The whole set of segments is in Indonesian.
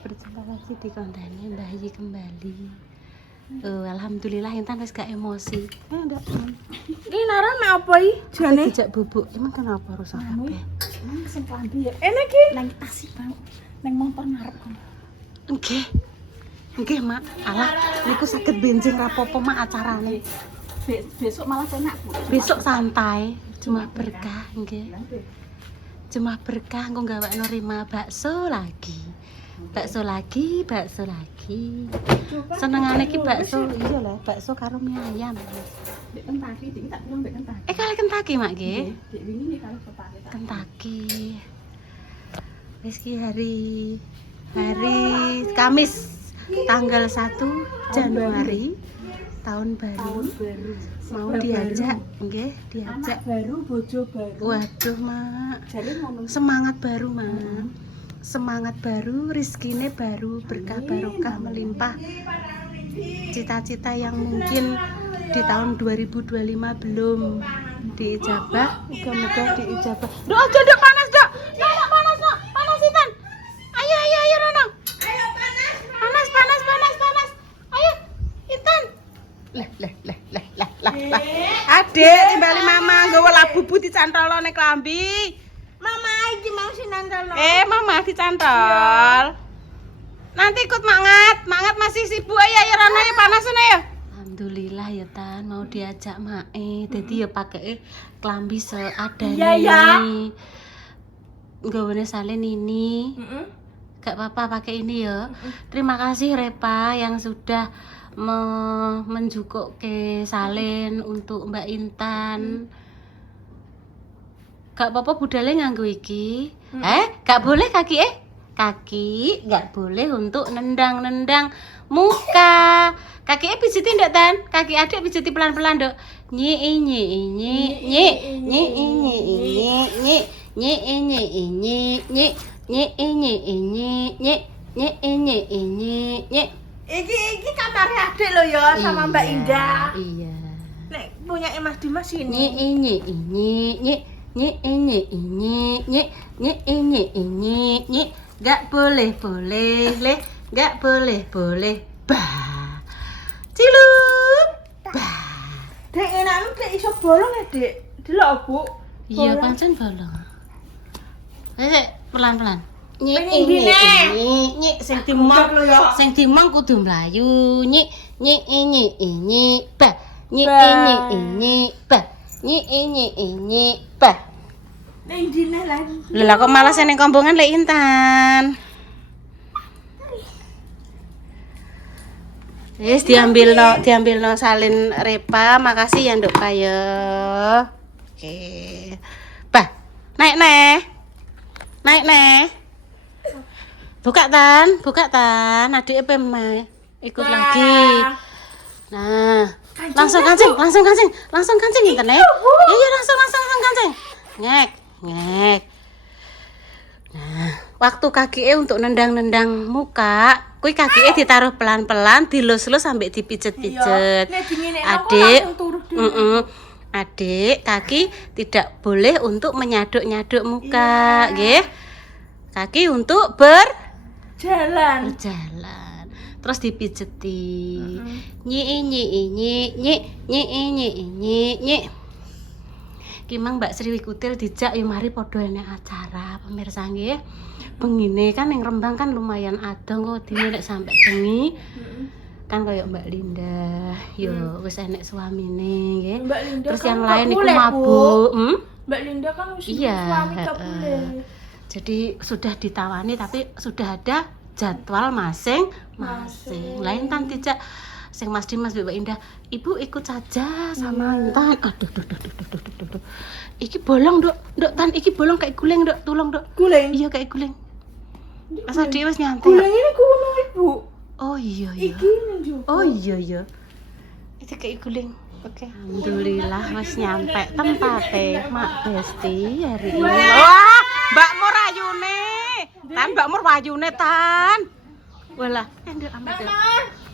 Berjumpa lagi di kontennya Mbak Yi kembali. Alhamdulillah Intan wis gak emosi. Ndak. Iki naran apa iki? Jane Dijak bubuk. Emang kenapa rusak kabeh? sing klambi ya. Enak iki. Nang tas Bang. Nang motor ngarep kono. Nggih. Nggih, Mak. Alah, niku saged benjing rapopo Mak acarane. Besok malah enak, Bu. Besok santai, cuma berkah nggih. Cuma berkah engko gawekno Rima bakso lagi. Bakso lagi, bakso lagi. Senengane ki bakso, iya lah, bakso karo mie ayam. Dek Kentaki, iki tak bilang dek Kentaki. Kali Kentaki, Mak nggih. Dek wingi nih kalau kepake tak. Kentaki. Wis ki hari Kamis tanggal 1 Januari tahun baru. Mau diajak, nggih, diajak. Baru bojo baru. Waduh, Mak. Jare ngono. Semangat baru, Mak. Semangat baru, rizkine baru, berkah barokah melimpah. Cita-cita yang mungkin di tahun 2025 belum diijabah, moga-moga diijabah. Duh, aja Dok, panas, Dok. Nak panas, Nak. Panas, Intan. Ayo, Rono. Ayo panas. Panas. Ayo, Intan. Lah. Adik, timbali mama nggawa labu bu dicantol nek klambi. Mama iki mau sinantol. Mama dicantol. Nanti ikut mangat masih sibuk ayo Rono ya panasan ayo. Alhamdulillah ya Tan mau diajak Mae. Dadi ya pakai klambi seadanya. Iya ya. Nggawane salin ini. Gak apa-apa pakai ini ya. Terima kasih Repa yang sudah menjukuk ke salin untuk Mbak Intan. Gak apa-apa budale nganggo iki. Gak boleh kaki kaki gak boleh untuk nendang muka. Kaki pijiti ndak Tan? Kaki adik pijiti pelan-pelan Dok. Nyi. Iki kamare adik lo ya sama Mbak Indah. Iya. Nek punya Mas Dimas ini. Gak boleh le, gak boleh bah. Cilup bah. Dek enakmu dek iso bolong ya, Dek. Delok, Bu. Iya, pancen bolong. Ayo pelan-pelan. Nyik Sing dimong kudu mlayu. Nyik bah. Nyik bah. Ning dine lagi. Lha kok malah seneng kombongan lek Intan. Wis diambilno salin Repa. Makasih ya Nduk Payo. Oke. Bah, naik nih. Buka tan. Adik Mae ikut lagi. Nah, langsung kancing Intan ya. Iya, langsung kancing. Ngek. Nah, waktu kaki untuk nendang muka, kuwi kaki ditaruh pelan-pelan, dilus-lus sampai dipijet-pijet. Adik, kaki tidak boleh untuk menyaduk-nyaduk muka, nggih. Kaki untuk berjalan. Terus dipijeti. Nyi. Ki mang Mbak Sri Wikutil dijak ya mari padha enek acara pemirsa nggih. Bengine kan ning Rembang kan lumayan adong kok dine nek sampe bengi. Kan koyo Mbak Linda, yo wis enek suamine nggih. Terus yang lain iku mabuk. Mbak Linda kan wis suami gak boleh. Jadi sudah ditawani tapi sudah ada jadwal masing-masing. Lain tan dijak sing Mas Dimas Mbak Indah, Ibu ikut saja sama Intan. Aduh. Iki bolong, Dok. Tan iki bolong kayak guling, Dok. Tolong, Dok. Guling? Iya kayak guling. Masa dia wis nyantai. Guling ini kuno, Ibu. Oh iya. Iki ning juga. Oh iya. Itu kayak guling. Oke. Alhamdulillah wis nyampe tempate Mak Besti hari ini. Wah, Mbak Mur ayune. Tan Mbak Mur wayune tan. Walah, nduk amat.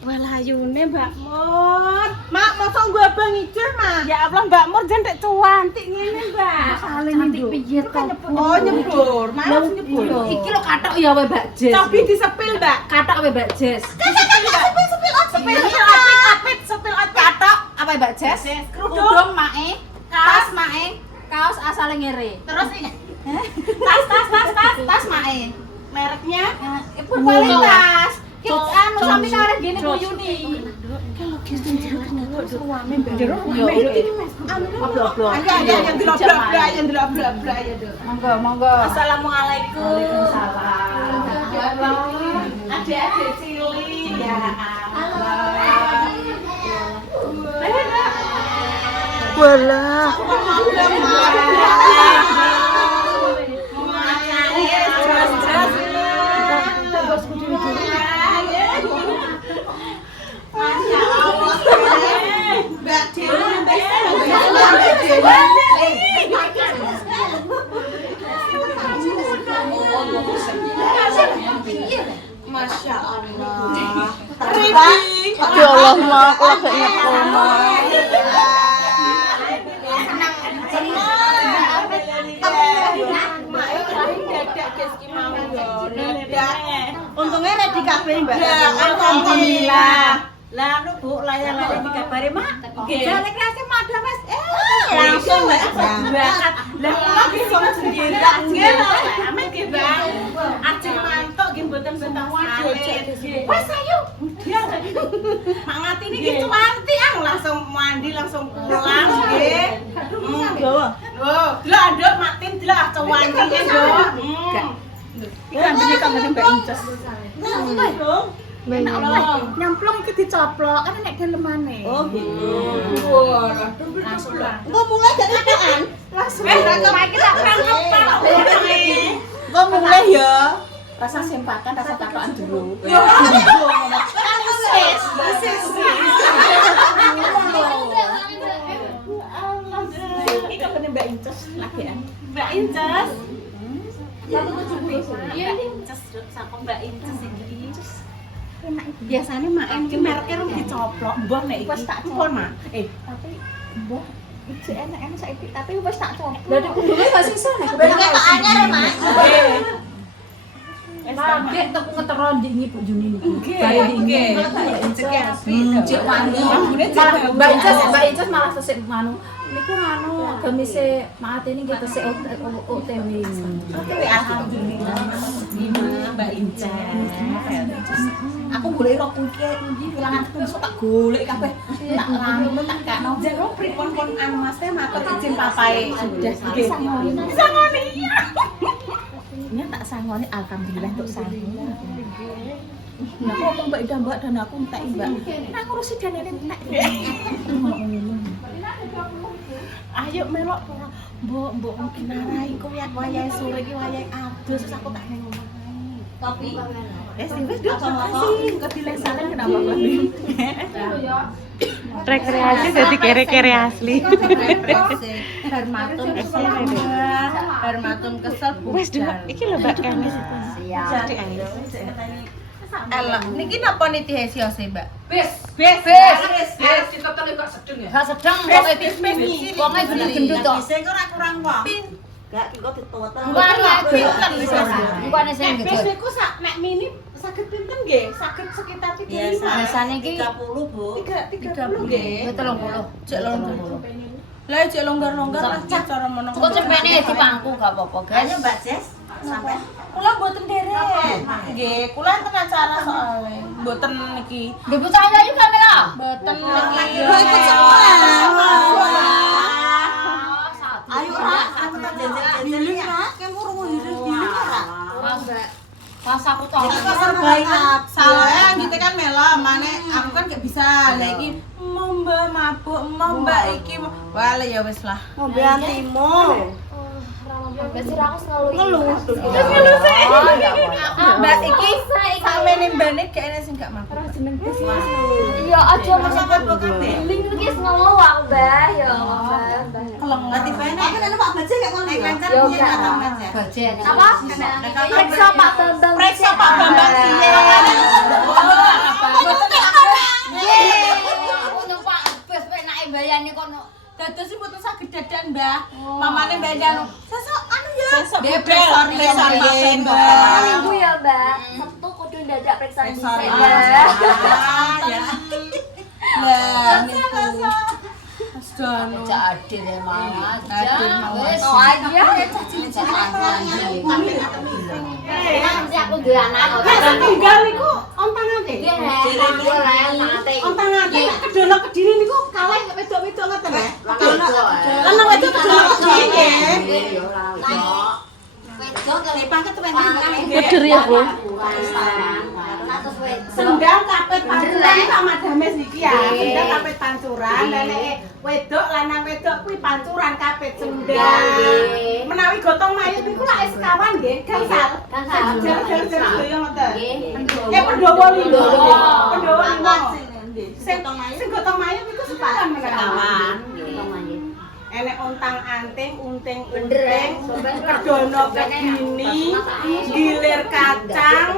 Walah ayune Mbak Mur. Mak, mosok gua Abang Ijah, Mak. Ya Allah Mbak Mur jan nek cuantik ngene, Mbak. Cantik piye to? Oh, nyebur. Mas nyebur. Iki lho kathok ya wae Mbak Jes. Cobi disepil, Mbak. Kathok wae Mbak Jes. Sepil apit, sepil Kathok apa Mbak Jes? Kerudung. Mae, tas mae, kaos asale ngere. Terus ini Tas mae. mereknya Ibu paling tas. Anu sampe karep gene kuyune. yang dilobrak-brak, yang dilobrak-brak ya, Dok. Monggo, monggo. Assalamualaikum. Waalaikumsalam. Ya Allah. Adik-adik cilik ya. Allah. Walah. Masya Allah. Mbak Dewi, Masya Allah. Ya Allah, Mak, kok gak nyekol. Untungnya ready kabeh, Mbak. Alhamdulillah. Lah anu Bu, layar-layar dikabari, Mak. Jane kreasi madha Mas. Langsung berangkat. Lah kula bisa sendiri. Nggih, amin nggih, Bang. Ajeng mantuk nggih mboten bentang waduh. Wes ayo. Mak ngati niki cuanti langsung mandi langsung pulang nggih. Gawa. Oh, delok nduk Mak Tin delok cuanti nduk. Iki ambine kok ngene Mbak Incus. Nyemplung iki dicoplok, kan nek dalemane. Oh gitu. Wah, langsung lah. Engko mulai gak tekan. Langsung. Iki tak rangkep. Engko mulai ya. Rasa sempakan, rasa katokan dulu. Yo. Kan sis. Iki kok Mbak Incus lagian. Mbak Incus. Iya, Incus sapa Mbak Incus iki. Biasanya mak iki mereknya rung dicoplok, mbah nek iki. Wes tak Pun, Mak. Tapi mbah iki enak-enak saiki, tapi wis tak coplok. Dari kudune gak sisa nek. Bener tak anyar ya, Mak. Nggih, tuku ngeteron di Bu Juni niku. Bare nggih. Cek wangi. Mbak Incas malah sesek nganu. Niku nganu gamise maate ini kita sik OTW. Alhamdulillah. Mbak Incas. Aku golek rok iki wilanganku iso tak golek kabeh. Tak ramu tak kakno. Jero pripun pun anu Mas teh matur izin papae. Sudah nggih. Sangoni. Ini tak sangoni alhamdulillah untuk sangoni. Nah, kok Mbak Ida Mbak dan aku entek Mbak. Nah, ngurusi dene entek. Ayo melok mbok mungkin narai ku ya wayahe sore iki wayahe adus terus aku tak nang omah. Kopi. Wis Duk, makasih. Kopi lesane kenapa lebih? Rekreasi jadi kere-kere asli. Harmatun kesel. Harmatun kesel. Wes Duk, iki lho Mbak Kani. Jadi ayo. Elok, niki napa niti hesiose, Mbak? Bis. Harus Ditotoni kok sedeng ya? Gak sedeng wong iki. Wong iki gendut to. Sing ora kurang wong. Gak kok ditoto. Bukan sing Bis niku sak nek mini saged pinten nggih? Saged sekitar 35. Biasane iki 30, Bu. 30 nggih. 30. Cek longgar. Lah cek longgar-longgar lah cara meneng. Kok cepene dipangku gak apa-apa, guys. Ayo Mbak Jess, sampai. Kula mboten derek. Nggih, kula enten acara soalnya. Mboten niki. Di bocah ayu kamera. Mboten niki. Lho, ikut semua. Ayo Ra, aku tak jajan-jajan Ra. Kan urung hilir-hilir Ra. Ora, Mbak. Pas aku tau. Kita perbaikan. Soalnya gitu kan melo, mane aku kan gak bisa. Lah iki mau Mbak mabuk, mau Mbak iki. Wah, ya wis lah. Ngombe antimo. Ngeluh sih. Mbak iki sampeyan mbane gak enak sing gak mabuk. Iya aja Sampai bukan deh. ling iki ngeluh aku, Mbah. Ya, Mbah. Keleng ngerti bae nek ana Pak Baje gak ngono ya. Lancar Yo, piye Kak. kata Mas ya. Bajen. Apa? Periksa Pak Bambang. Periksa Pak Bambang piye. Dados sing mboten saged dadan, Mbah. Mamane Mbah Janu. Sesuk anu ya. Sesuk depresor riyen, Mbah. Minggu ya, Mbak. Sabtu kudu dadak periksa Periksa, bisa, ah, Mbak. ya. Lah niku. Astana. Adil emang aja. Wes, oh aja. Nanti aku duwe anak. Tinggal niku ontang ate. Ontang ate kedono Kediri niku kalih wedok-wedok ngoten ya. Lanang wedok kedono Kediri nggih. Kediri ya, Bu. Sendang kapit pancuran sama dames niki ya. Sendang kapit pancuran dan wedok lanang wedok kuwi pancuran kapit sendang. Menawi gotong mayit niku lak es kawan nggih, gangsal. Jar-jar sedaya ngoten. Pendowo limo. Pendowo limo. Sing gotong mayit niku sekawan menawi. Enek ontang anting, unting-unting, kedono Kediri, gilir kacang.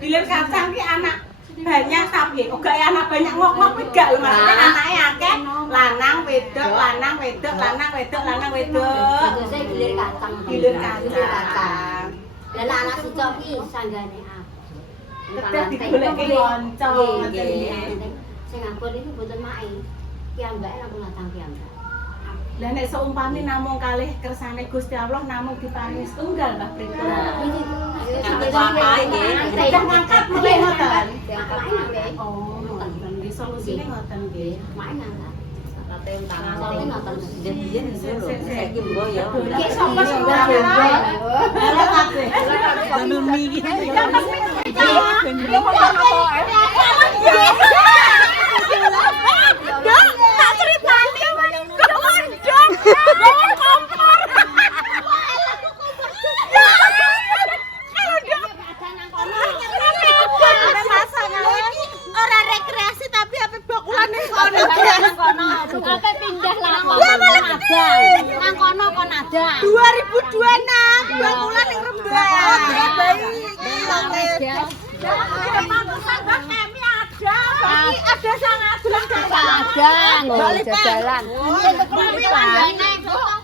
Gilir kacang ki anak banyak tapi uga anak banyak ngok-ngok kuwi gak lho maksudnya anake akeh lanang wedok lanang wedok lanang wedok lanang wedok Saya gilir kacang. gilir kacang Dan anak sucok ki sanggane aku. tetep digoleki kanca ngoten nggih. Sing ngapun iki mboten mae. Piyambake namung latang piyambak. Lah nek seumpami namung kalih kersane Gusti Allah namung diparingi setunggal Mbah Pripun. Tidak ngangkat mulai ngoten. Oh, ngoten nggih solusine ngoten nggih. Iki sapa sing ora rekreasi tapi apa bakulane kono. Apa pindah lapor. Nang kono kon ada. 2026 bakulan ning Rembang. Oke, baik. Ada sangat belum Jalan.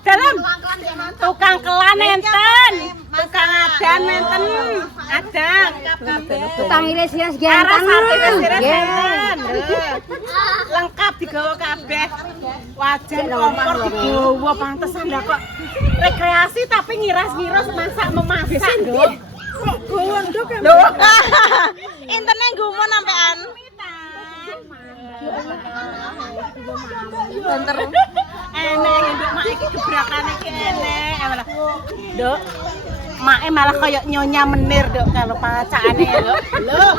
dalam tukang kelan enten, tukang adan enten, adang. Tukang iris-iris Aras ganteng. enten. Lengkap digawa kabeh. Wajan kompor digawa pantesan lah kok rekreasi tapi ngiras-ngiras masak memasak, Nduk. Kok gawa nduk ya? Lho. Intene nggumun sampean. Banter. Enek nduk mak iki gebrakane iki enek. Nduk. Make malah kayak nyonya menir, Nduk, kalau pacakane, Nduk.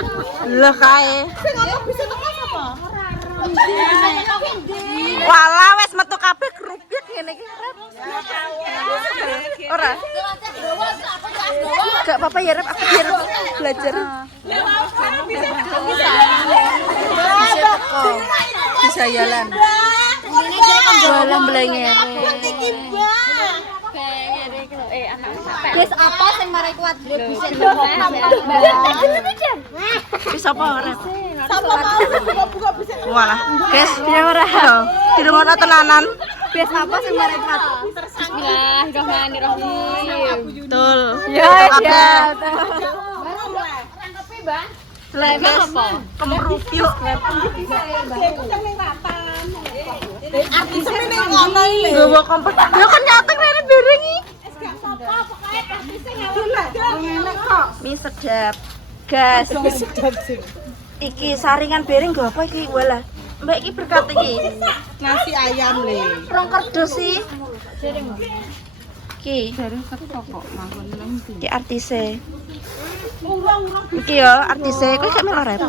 Lho kae. Sing ngomong bisa teko sapa? Walah wis metu kabeh kerupuk ngene iki. Ora. Gak apa-apa ya, Rep, aku biar belajar. Bisa jalan. Jualan belengere. Wis apa sing marai kuat bisa Wis apa ora? Sapa mau buka bisa. Walah, guys, ya ora. Dirungono tenanan. Wis apa sing marai kuat Bismillahirrahmanirrahim. Betul. Ya. Lemes apa? Kemrupiuk. Artis ning ngono iki. Gowo kompor. Ya kan nyatek rene piring iki. Wis gak apa-apa, pokoke artise ngene kok. Mi sedap. Gas. Sedap sih. Iki saringan piring go apa iki? Walah. Mbak iki berkat iki. Nasi ayam le. Rong kerdus sih. Iki. Iki artise. Iki ya artise, kowe gak melu rep.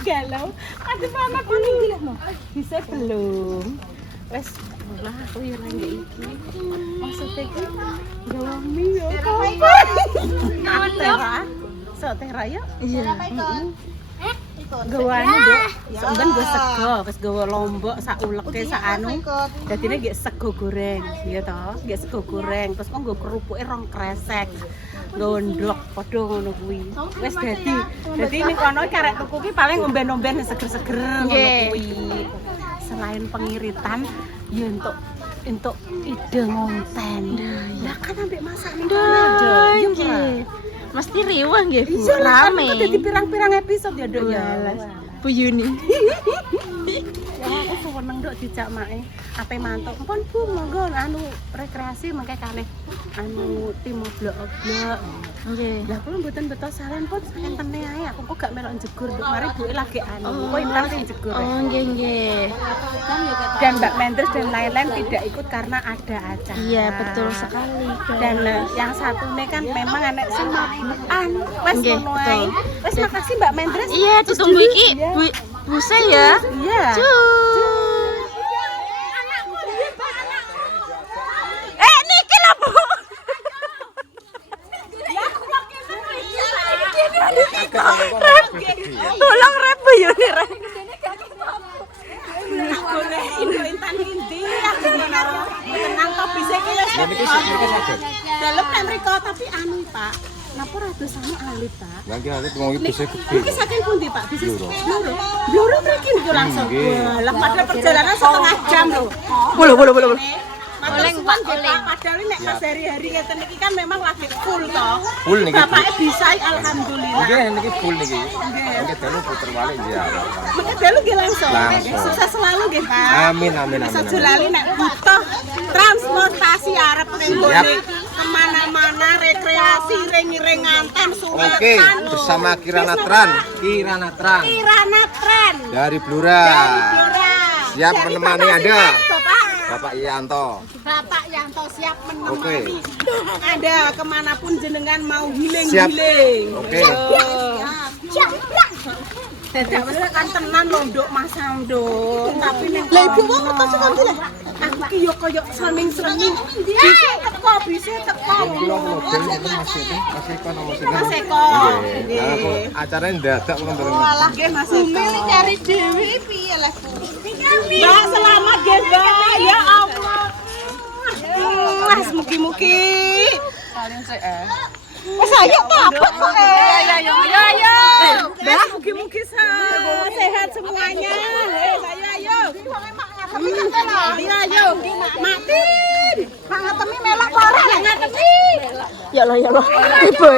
Galau. Ada mana kuning iki lho. Bisa belum? Wes lah aku yo nang iki. Maksudnya iki gawe mie yo. Tera. Sok tera ya? Iya. Gawane, Nduk. Sampeyan go sego, wis gawa lombok sak uleke sak anu. Dadine nggih sego goreng, ya toh? Nggih sego goreng, terus kok nggo kerupuke rong kresek. Nggo ndok padha ngono kuwi. Wis dadi ning kono karek tuku ki paling omben-omben seger-seger ngono kuwi. selain pengiritan ya untuk ide ngonten. Lah kan ambek masak ning Nggih. Mesti riwah nggih, Bu. Rame. Kan dadi pirang-pirang episode ya, Dok ya. Bu Yuni. Wah, aku seneng Dok dijak mae. Ape mantuk. Ampun Bu, monggo anu rekreasi mengke kalih anu tim oblok-oblok. Nggih. Lah kula mboten beto salen pun santene ae. Aku kok gak melok jegur, Dok. Mari Bu lagi anu. Kok intan sing jegur. Oh, nggih nggih. Dan Mbak Mendres dan lain-lain tidak ikut karena ada acara. Iya, betul sekali. Dan yang satunya kan memang anak sing mabukan. Wes Nggih, ngono ae. betul. Wes makasih Mbak Mendres. Iya, ditunggu iki Bu saya. Iya. Niki lho, Bu. Tolong rep Bu Yuni rep. Intan Indi aku tenang kok bisa iki ya. Dalem nek mriko tapi anu Pak. Napa radosane alit, Pak? Lah iki alit wong iki bisa gede. Iki saking pundi, Pak? Bisa Bluro mriki niku langsung. Lah padahal perjalanan setengah jam lho. Boleh. Oleng Pak, oleng. Padahal nek pas hari-hari ngeten iki kan memang lagi full toh. Full niki. Bapaknya bisa alhamdulillah. Nggih niki full niki. Niki dalu puter balik ziarah. Maka dalu nggih langsung. Langsung. Sukses selalu nggih, Pak. Amin. Bisa lali nek butuh transportasi arep nggone kemana-mana rekreasi ring-ring nganten Oke, bersama Kirana Tran. Dari Blora. Siap menemani Anda. Bapak Yanto. Bapak Yanto siap menemani. Oke. Anda kemanapun jenengan mau Siap. healing-healing. Oke. Dadak wis kan tenan lho Nduk Mas Ando. Tapi ning lha ibu kok ngertos sekali lho. Aku ki yo koyo sreming-sreming. Bisa teko. Mas Eko. Nggih. Acarane ndadak kok mboten. Walah nggih Mas Eko. Cari dewi piye lah Bu? Mbak selamat nggih Mbak. Ya Allah. Mas mugi-mugi. Wes ayo tabut kok. Ayo. Mbak mugi-mugi sehat semuanya. Ayo. Ayo. Matin. Pak Ngatemi melok ora Ngatemi. Ya Allah. Ibu.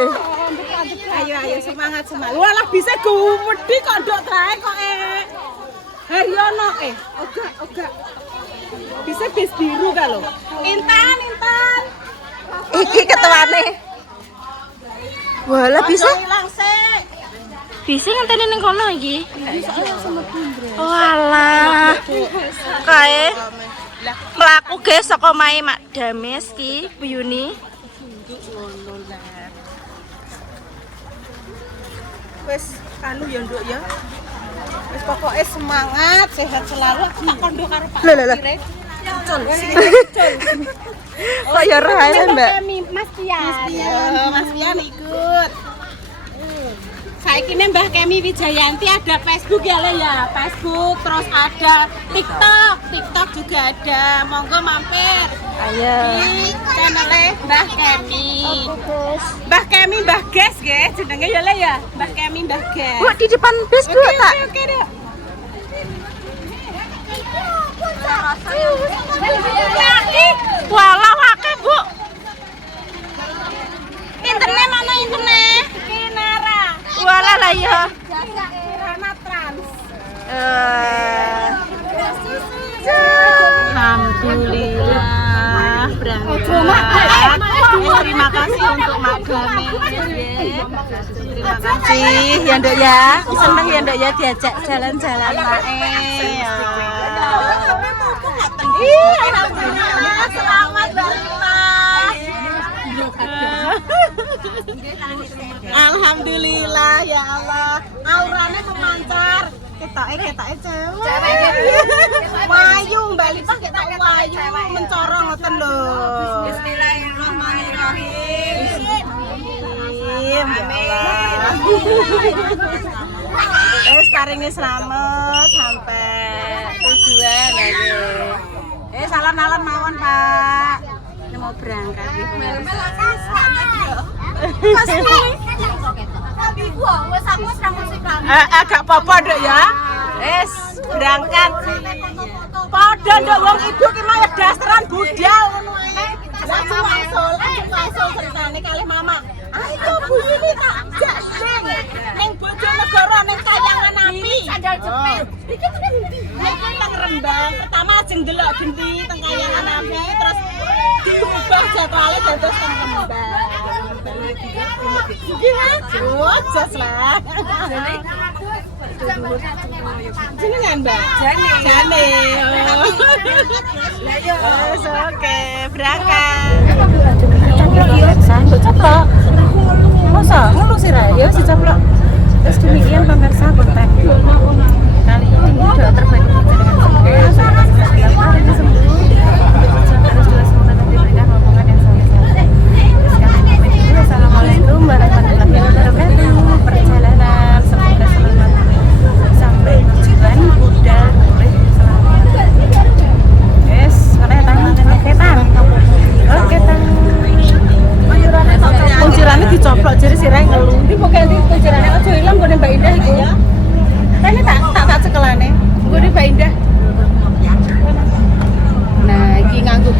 Ayo semangat. Walah bisa gumedhi kok ndok kae kok Haryono Oga. Bisa bis biru ka lho. Intan. Iki ketuane. Walah bisa. Ilang sik. Bisa ngenteni ning kono iki. Walah. Kae mlaku guys saka mae Mak Dames ki Bu Yuni. Wes anu ya Nduk ya. Wes pokoknya semangat, sehat selalu. Aku tak kondo karo Pak. Lho. Cul. Kok ya roh ae Mbak. Mas Pian ikut. Saiki ne Mbah Kemi Wijayanti ada Facebook ya Le ya. Facebook terus ada TikTok juga ada. Monggo mampir. Ayo. Di channel Mbah Kemi. Mbah Kemi Mbah Ges nggih jenenge ya Le ya. Mbah Kemi Mbah Ges. Bu di depan bis Bu tak. Oke deh. Walah akeh Bu. Internet mana internet? Kinara. Walah lah ya. Kirana Trans. Alhamdulillah berangkat. Terima kasih untuk Mak Gami. Terima kasih ya Nduk ya. Seneng ya Nduk ya diajak jalan-jalan Mae. Alhamdulillah selamat Mbak. Alhamdulillah ya Allah. Auranya memancar. Ketake cewek. Wayu Mbak Lipah ketok wayu mencorong ngoten lho. Bismillahirrahmanirrahim. Amin. Wes paringi slamet sampai tujuan lagi. Salam-salam mawon Pak. Ini mau berangkat gitu. Agak apa-apa Dok ya. Berangkat. Padha ndok wong ibu ki mah dasaran budal ngono ae. Langsung masuk ceritane kalih mama. Ayo Bu Yuni tak jak ning Bojonegoro ning Kayangan Api. Sandal jepit. Iki teng Rembang. Pertama ajeng delok genti teng Kayangan Api terus diubah jadwale dados teng Rembang. Gimana? Jos lah. Jenengan Mbak? Jane. Oke, berangkat. Ceplok. Masa ngono sih Ra? Ya si ceplok. Terus demikian pemirsa konten kali ini doa terbaik untuk jenengan semua. Semoga hari ini sembuh. Terus juga semoga nanti diberikan rombongan yang soleh-soleh. Assalamualaikum warahmatullahi wabarakatuh. Perjalanan semoga selamat sampai tujuan budal boleh selamat. Yes, mana tangan ketan. Oke tangan. Kuncirannya dicoplok jadi sirai ngeluh. Di pokoknya di kuncirannya aja hilang gue Mbak Indah itu. Ini tak cekelane. Gue Mbak Indah. Nah, iki nganggo